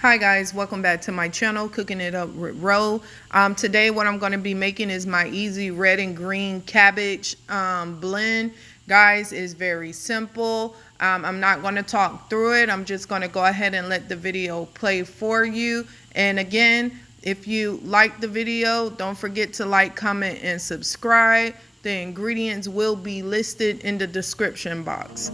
Hi guys, welcome back to my channel, Cooking It Up with Ro. Today what I'm going to be making is my easy red and green cabbage blend. Guys, it's very simple. I'm not going to talk through it. I'm just going to go ahead and let the video play for you. And again, if you like the video, don't forget to like, comment, and subscribe. The ingredients will be listed in the description box.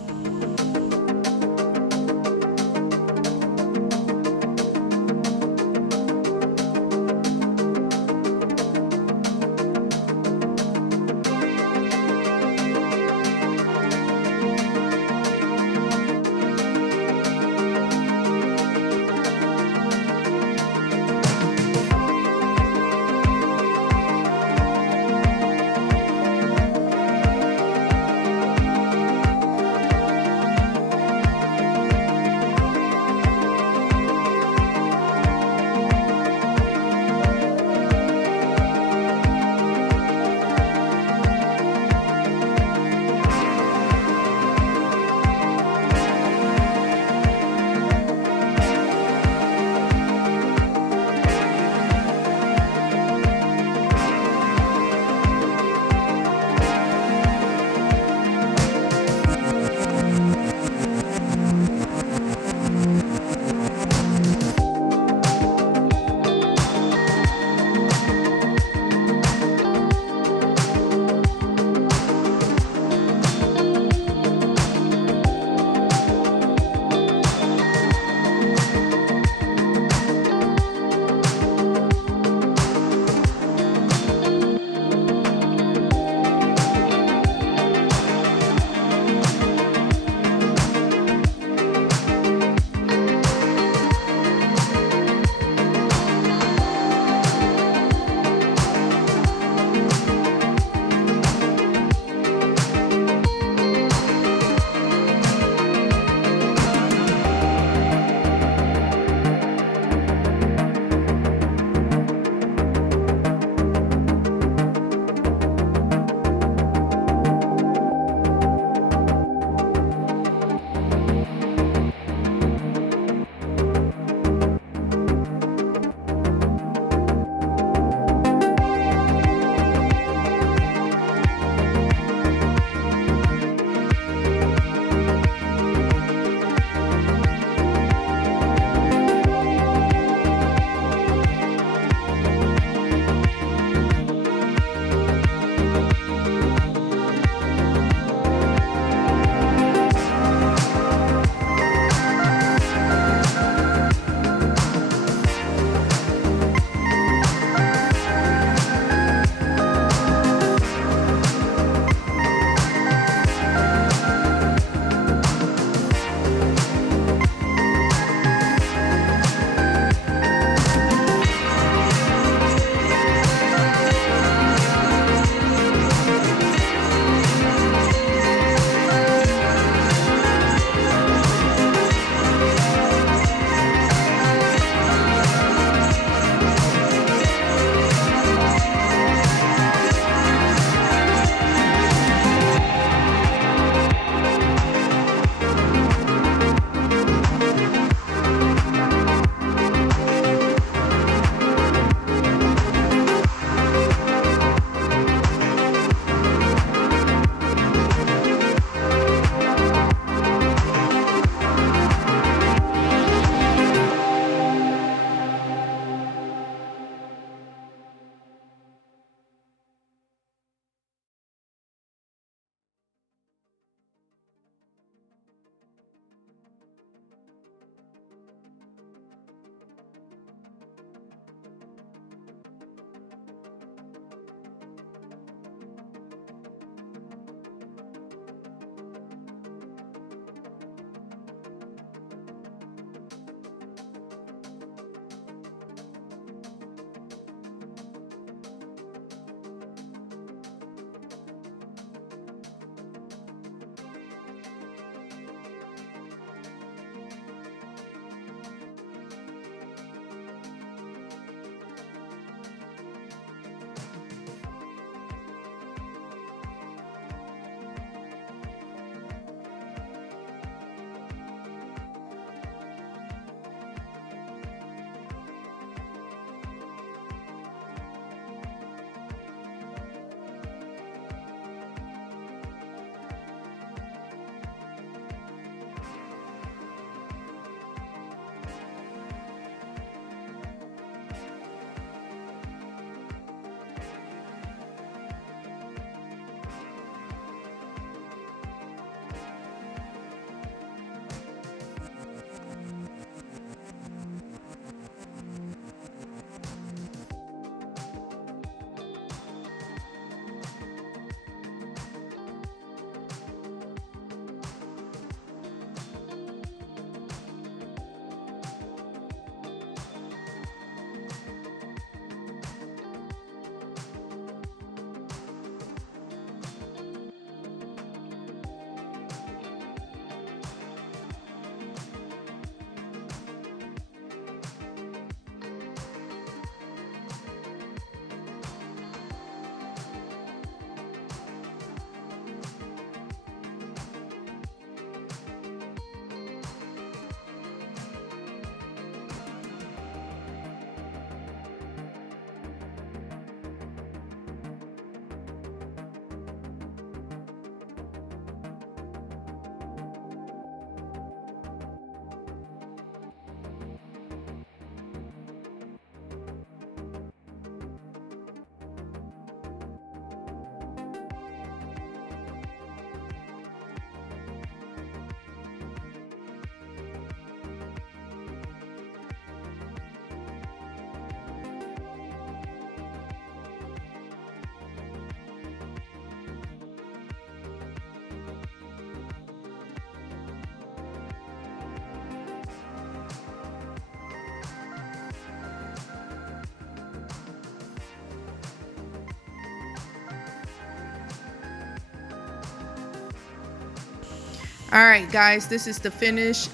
All right, guys, this is the finished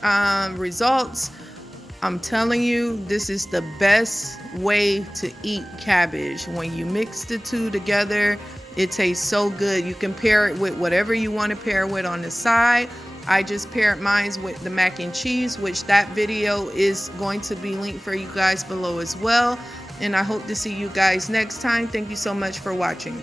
results. I'm telling you, this is the best way to eat cabbage. When you mix the two together, it tastes so good. You can pair it with whatever you want to pair with on the side. I just paired mine with the mac and cheese, which that video is going to be linked for you guys below as well. And I hope to see you guys next time. Thank you so much for watching.